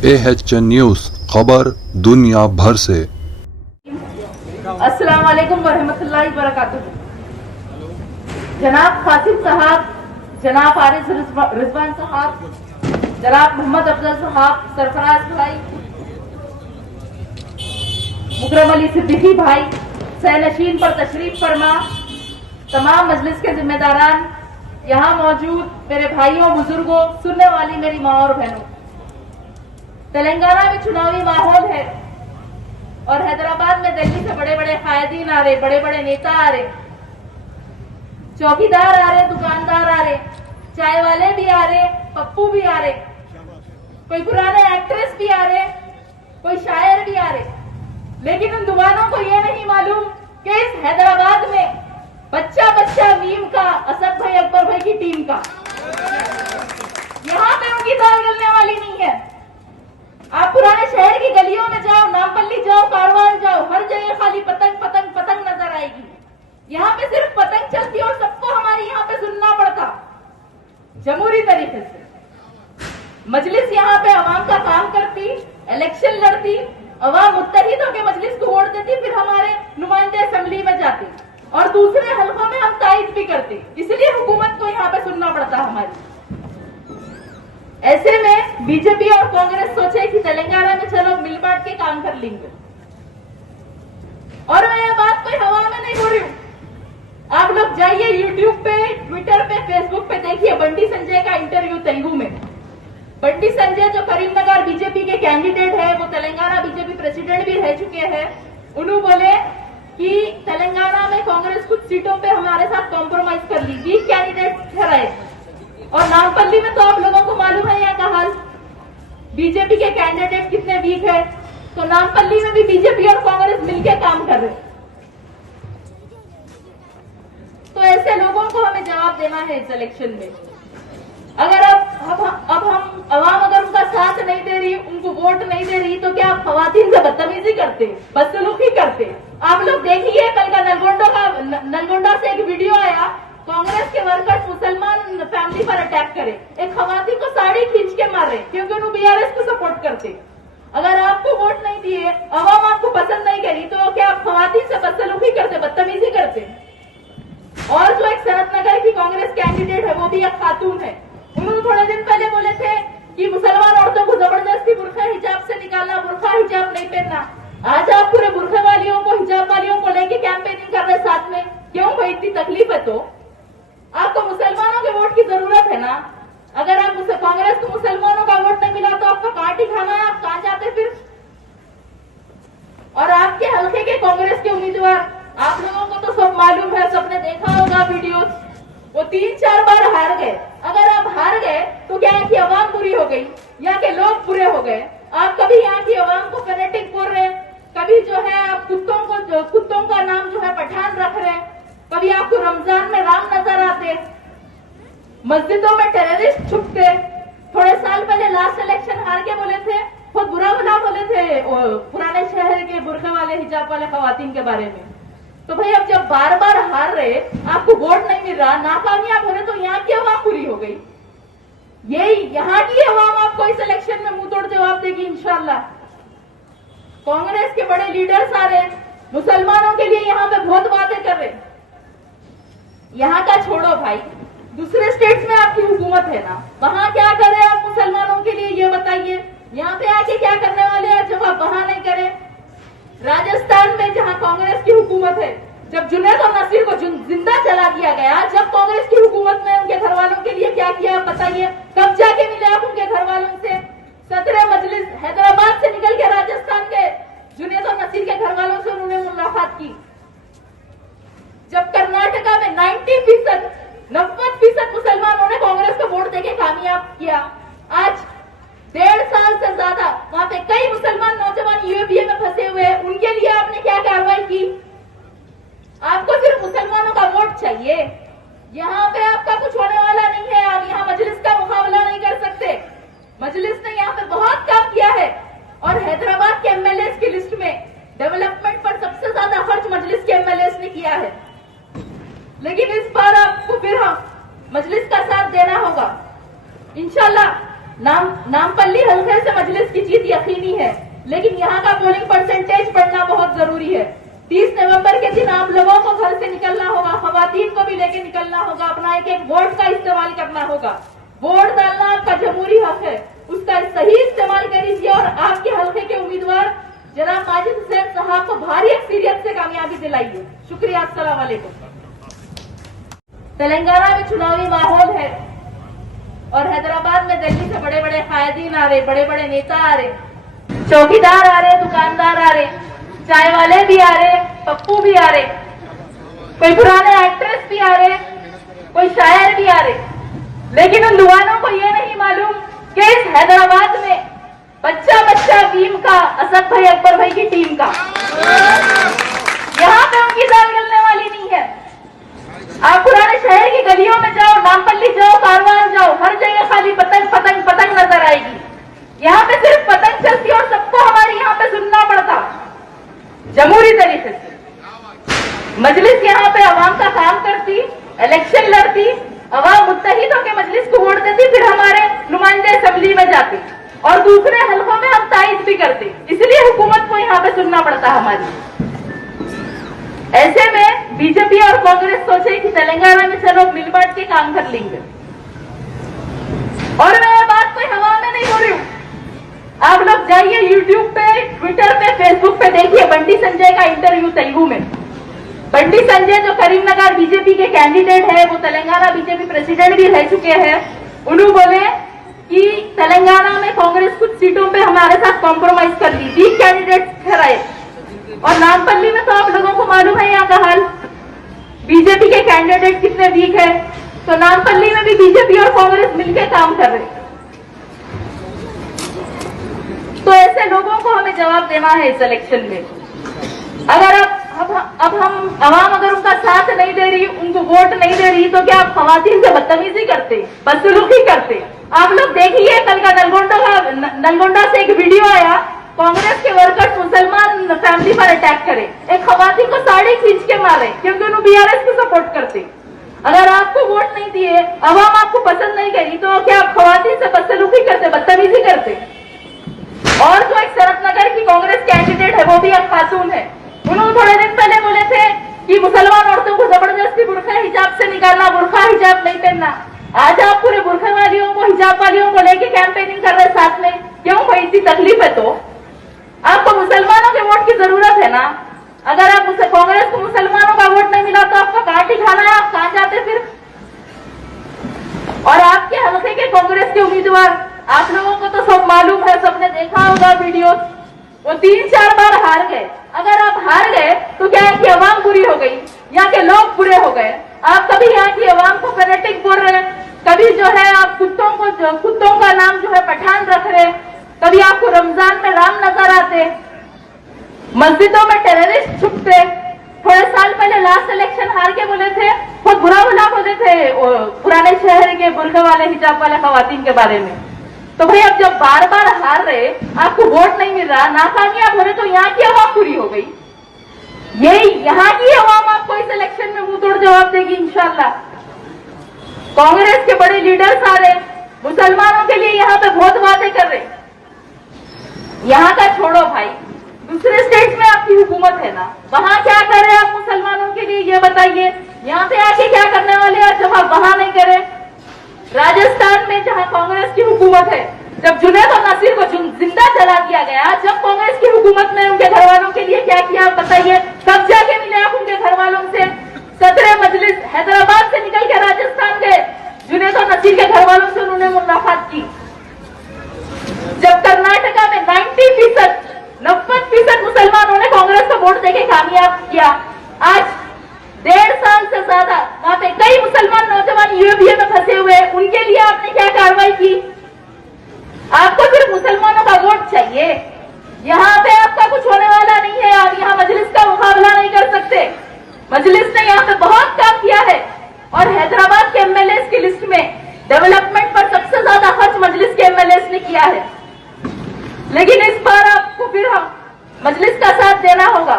AHN news, खबर दुनिया भर से। अस्सलाम वालेकुम वरहमतुल्लाहि वबरकातुहू। जनाब कासिम साहब, जनाब आरिफ रिजवान साहब, जनाब मोहम्मद अफजल साहब, सरफराज भाई, मुकरम अली सिद्दीकी भाई, सहनशीन पर तशरीफ फरमा, तमाम मजलिस के जिम्मेदारान, यहाँ मौजूद मेरे भाइयों, बुजुर्गों, सुनने वाली मेरी माँ और बहनों, तेलंगाना में चुनावी माहौल है और हैदराबाद में दिल्ली से बड़े बड़े कायदीन आ रहे, बड़े बड़े नेता आ रहे, चौकीदार आ रहे, दुकानदार आ रहे, चाय वाले भी आ रहे, पप्पू भी आ रहे, कोई पुराने एक्ट्रेस भी आ रहे, कोई शायर भी आ रहे। लेकिन उन दुकानों को ये नहीं मालूम कि इस हैदराबाद में बच्चा बच्चा मीम का, असद भाई, अकबर भाई की टीम का, यहाँ पे उनकी दाल गलने वाली नहीं है। आप पुराने शहर की गलियों में जाओ, नामपल्ली जाओ, कारवान जाओ, हर जगह खाली पतंग पतंग पतंग नजर आएगी। यहाँ पे सिर्फ पतंग चलती और सबको हमारे यहाँ पे सुनना पड़ता जमहूरी तरीके से। मजलिस यहाँ पे अवाम का काम करती, इलेक्शन लड़ती, अवाम मुत्तहिद होकर मजलिस को वोट देती, फिर हमारे नुमाइंदे असेंबली में जाते और दूसरे हलकों में हम तायद भी करते। इसलिए हुकूमत को यहाँ पे सुनना पड़ता हमारी। ऐसे में बीजेपी और कांग्रेस सोचे कि तेलंगाना में चलो मिल बांट के काम कर लेंगे। और मैं ये बात कोई हवा में नहीं बोल रही हूँ। आप लोग जाइए यूट्यूब पे, ट्विटर पे, फेसबुक पे, देखिए बंटी संजय का इंटरव्यू तेलुगु में। बंटी संजय जो करीमनगर बीजेपी के कैंडिडेट है, वो तेलंगाना बीजेपी प्रेसिडेंट भी रह चुके हैं। उन्होंने बोले कि तेलंगाना में कांग्रेस कुछ सीटों पे हमारे साथ कॉम्प्रोमाइज कर ली, वीक कैंडिडेट ठहराए। और नामपल्ली में तो आप लोगों को मालूम है यहाँ का हाल, बीजेपी के कैंडिडेट कितने वीक है। तो नामपल्ली में भी बीजेपी और कांग्रेस मिलकर काम कर रहे। तो ऐसे लोगों को हमें जवाब देना है इस इलेक्शन में। अगर अब हम अवाम अगर उनका साथ नहीं दे रही, उनको वोट नहीं दे रही, तो क्या आप खवातीन से बदतमीजी करते, बदसलूकी करते? आप लोग देखिए, कल का नलगोंडा से एक वीडियो आया, कांग्रेस के वर्कर्स मुसलमान फैमिली पर अटैक करे, एक खवातीन को साड़ी खींच के मार रहे क्योंकि उन्होंने बीआरएस को सपोर्ट करते। अगर आपको वोट नहीं दिए, अवाम आपको पसंद नहीं करी, तो क्या आप खवातीन से बदसलूकी करते, बदतमीजी करते? और जो एक सनतनगर की कांग्रेस कैंडिडेट है, वो भी एक खातून है। उन्होंने थोड़े दिन पहले बोले थे कि मुसलमान औरतों को जबरदस्ती बुर्का हिजाब से निकालना, बुर्का हिजाब नहीं पहनना। आज आप पूरे बुर्खे वालियों को, हिजाब वालियों को लेके कैंपेनिंग कर रहे साथ में। क्यों भाई, इतनी तकलीफ है तो? आपको मुसलमानों के वोट की जरूरत है ना। अगर आप कांग्रेस को मुसलमानों का वोट नहीं मिला तो आपका काट ही खाना है, आप कहां जाते फिर? और आपके हल्के के कांग्रेस के उम्मीदवार, आप लोगों को तो सब मालूम है, सबने देखा होगा वीडियोस, वो 3-4 बार हार गए। अगर आप हार गए तो क्या यहाँ की आवाम बुरी हो गई, यहाँ के लोग बुरे हो गए? आप कभी यहाँ की आवाम को फेनेटिक बोल रहे, कभी जो है आप कुत्तों का नाम जो है पठान रख रहे, कभी आपको रमजान में राम नजर आते, मस्जिदों में टेररिस्ट छुपते। थोड़े साल पहले लास्ट इलेक्शन हार के बोले थे, बहुत बुरा बोले थे पुराने शहर के बुर्खे वाले, हिजाब वाले खवातीन के बारे में। तो भाई अब जब बार बार हार रहे, आपको वोट नहीं मिल रहा, नाकामयाब हो रहे, तो यहाँ की आवाम पूरी हो गई। ये यहाँ की आवाम आपको इस इलेक्शन में मुंह तोड़ जवाब देगी इंशाल्लाह। कांग्रेस के बड़े लीडर्स आ रहे, मुसलमानों के लिए यहाँ पे बहुत बातें कर रहे। यहाँ का छोड़ो भाई, दूसरे स्टेट्स में आपकी हुकूमत है ना, वहां क्या कर रहे हैं आप मुसलमानों के लिए, ये बताइए। यहाँ पे आके क्या करने वाले हैं जब आप वहां नहीं करें? राजस्थान में जहां कांग्रेस की हुकूमत है, जब जुनैद और नसीर को जिंदा जला दिया गया, जब कांग्रेस की हुकूमत ने उनके घर वालों के लिए क्या किया आप बताइए? कब जाके मिले आप उनके घर वालों से? सदर मजलिस हैदराबाद से निकल के राजस्थान के जुनैद और नसीर के घर वालों से उन्होंने मुलाकात की। जब कर्नाटका में 90% मुसलमानों ने कांग्रेस को वोट देके कामयाब किया, आज 1.5 साल से ज्यादा वहां पे कई मुसलमान नौजवान यूएपीए में फंसे हुए हैं, उनके लिए आपने क्या कार्रवाई की? आपको सिर्फ मुसलमानों का वोट चाहिए, यहाँ पे आपका कुछ होने वाला नहीं है। आप यहाँ मजलिस का मुकाबला नहीं कर सकते। मजलिस ने यहाँ पे बहुत काम किया है और हैदराबाद के एमएलए की लिस्ट में डेवलपमेंट पर सबसे ज्यादा खर्च मजलिस के एमएलए ने किया है। लेकिन इस बार आपको फिर हम मजलिस का साथ देना होगा इंशाल्लाह। नामपल्ली हल्के से मजलिस की जीत यकीनी है, लेकिन यहाँ का पोलिंग परसेंटेज बढ़ना बहुत जरूरी है। 30 नवंबर के दिन आप लोगों को घर से निकलना होगा, खवातीन को भी लेके निकलना होगा, अपना एक वोट का इस्तेमाल करना होगा। वोट डालना आपका जमहूरी हक है, उसका सही इस्तेमाल करिए और आपके हल्के के उम्मीदवार जनाब माजिद हुसैन साहब को भारी अक्सरियत से कामयाबी दिलाइए। शुक्रिया, अस्सलाम वालेकुम। तेलंगाना में चुनावी माहौल है और हैदराबाद में दिल्ली से बड़े बड़े कायदीन आ रहे, बड़े बड़े नेता आ रहे, चौकीदार आ रहे, दुकानदार आ रहे, चाय वाले भी आ रहे, पप्पू भी आ रहे, कोई पुराने एक्ट्रेस भी आ रहे, कोई शायर भी आ रहे। लेकिन उन दुआनों को ये नहीं मालूम कि इस हैदराबाद में बच्चा बच्चा टीम का, असद भाई अकबर भाई की टीम का, यहाँ पे उनकी दाल गलने वाली नहीं है। आप पुराने शहर की गलियों में जाओ, नामपल्ली जाओ, कारवान जाओ, हर जगह खाली पतंग पतंग पतंग नजर आएगी। यहाँ पे सिर्फ पतंग चलती और सबको हमारे यहाँ पे सुनना पड़ता जमहूरी तरीके से। मजलिस यहाँ पे अवाम का काम करती, इलेक्शन लड़ती, अवाम मुत्तहिद होकर मजलिस को वोट देती, फिर हमारे नुमाइंदे असेंबली में जाते और दूसरे हलकों में हम तायद भी करते। इसलिए हुकूमत को यहाँ पे सुनना पड़ता हमारी। ऐसे में बीजेपी और कांग्रेस सोचे कि तेलंगाना में चलो मिल बांट के काम कर लेंगे। और मैं ये बात कोई हवा में नहीं बोल रही हूँ। आप लोग जाइए यूट्यूब पे, ट्विटर पे, फेसबुक पे देखिए बंटी संजय का इंटरव्यू तेलुगु में। बंटी संजय जो करीमनगर बीजेपी के कैंडिडेट है, वो तेलंगाना बीजेपी प्रेसिडेंट भी रह चुके हैं, उन्होंने बोले कि तेलंगाना में कांग्रेस कुछ सीटों पे हमारे साथ कॉम्प्रोमाइज कर ली, 20 कैंडिडेट ठहराए। और नामपल्ली में तो आप लोगों को मालूम है यहाँ का हाल, बीजेपी के कैंडिडेट कितने वीक है। तो नामपल्ली में भी बीजेपी और कांग्रेस मिलकर काम कर रहे। तो ऐसे लोगों को हमें जवाब देना है इस इलेक्शन में। अगर अब हम अवाम अगर उनका साथ नहीं दे रही, उनको वोट नहीं दे रही, तो क्या आप खवातीन से बदतमीजी करते, बदसलूकी करते? आप लोग देखिए कल का नलगोंडा से एक वीडियो आया, कांग्रेस के वर्कर्स मुसलमान फैमिली पर अटैक करे, एक खवातीन को साड़ी खींच के मारे क्योंकि उन्होंने बीआरएस को सपोर्ट करते। अगर आपको वोट नहीं दिए, अवाम आपको पसंद नहीं करी, तो क्या आप खवातीन से बदसलूकी करते, बदतमीजी करते? और जो एक शरतनगर की कांग्रेस कैंडिडेट है, वो भी एक खातून है, उन्होंने थोड़े दिन पहले बोले थे कि मुसलमान औरतों को जबरदस्ती बुर्का हिजाब से निकालना, बुर्का हिजाब नहीं पहनना। आज आप पूरे बुर्खा वालियों को, हिजाब वालियों को लेके कैंपेनिंग कर रहे साथ में, क्यों भाई? इतनी तकलीफ है तो आपको मुसलमानों के वोट की जरूरत है ना। अगर आप कांग्रेस को मुसलमानों का वोट नहीं मिला तो आपका काट ही खाना है, आप कहां जाते फिर? और आपके हल्के के कांग्रेस के उम्मीदवार, आप लोगों को तो सब मालूम है, सबने देखा होगा वीडियो, वो 3-4 बार हार गए। अगर आप हार गए तो क्या है कि अवाम बुरी हो गई, यहाँ के लोग बुरे हो गए। आप कभी यहाँ की अवाम को फेनेटिक बोल रहे हैं, कभी जो है आप कुत्तों का नाम जो है पठान रख रहे, कभी आपको रमजान में राम नजर आते, मस्जिदों में टेररिस्ट छुपते। थोड़े साल पहले लास्ट इलेक्शन हार के बोले थे, बहुत बुरा बोले थे पुराने शहर के बुर्का वाले, हिजाब वाले खवातीन के बारे में। तो भाई अब जब बार बार हार रहे, आपको वोट नहीं मिल रहा, नाकामयाब हो रहे, तो यहाँ की अवाम पूरी हो गई। यही यहाँ की अवाम आपको इस इलेक्शन में मुंह तोड़ जवाब देगी इंशाल्लाह। कांग्रेस के बड़े लीडर्स आ रहे, मुसलमानों के लिए यहाँ पे बहुत बातें कर रहे। यहाँ का छोड़ो भाई, दूसरे स्टेट में आपकी हुकूमत है ना, वहां क्या कर रहे आप मुसलमानों के लिए, ये बताइए। यहाँ पे आके क्या करने वाले हैं जब आप वहां नहीं करे? राजस्थान में जहां कांग्रेस की हुकूमत है, जब जुनैद और नसीर को जिंदा जला दिया गया, जब कांग्रेस की हुकूमत ने उनके घर वालों के लिए क्या किया आप बताइए? कब जाके मिले आप उनके घर वालों से? सदर मजलिस हैदराबाद से निकल के राजस्थान गए, जुनैद और नसीर के घर वालों से उन्होंने मुलाकात की। जब कर्नाटका में 90% मुसलमानों ने कांग्रेस को वोट देके कामयाब किया, आज 1.5 साल से ज्यादा वहां पे कई मुसलमान नौजवान यूएपीए में फंसे हुए, उनके लिए आपने क्या कार्रवाई की? आपको सिर्फ मुसलमानों का वोट चाहिए, यहाँ पे आपका कुछ होने वाला नहीं है। आप यहाँ मजलिस का मुकाबला नहीं कर सकते। मजलिस ने यहाँ पे बहुत काम किया है और हैदराबाद के एमएलए की लिस्ट में डेवलपमेंट पर सबसे ज्यादा खर्च मजलिस के एमएलए ने किया है। लेकिन इस बार आपको फिर मजलिस का साथ देना होगा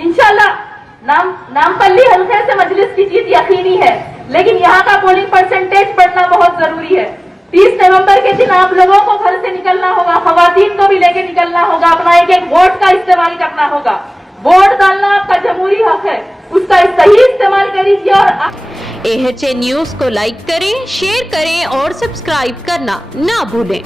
इंशाल्लाह। नामपल्ली हल्के से मजलिस की जीत यकीनी है, लेकिन यहाँ का पोलिंग परसेंटेज बढ़ना बहुत जरूरी है। 30 नवंबर के दिन आप लोगों को घर से निकलना होगा, खवातीन को भी लेके निकलना होगा, अपना एक एक वोट का इस्तेमाल करना होगा। वोट डालना आपका जमहूरी हक है, उसका सही इस्तेमाल करिए। और AHA न्यूज को लाइक करें, शेयर करें और सब्सक्राइब करना ना भूलें।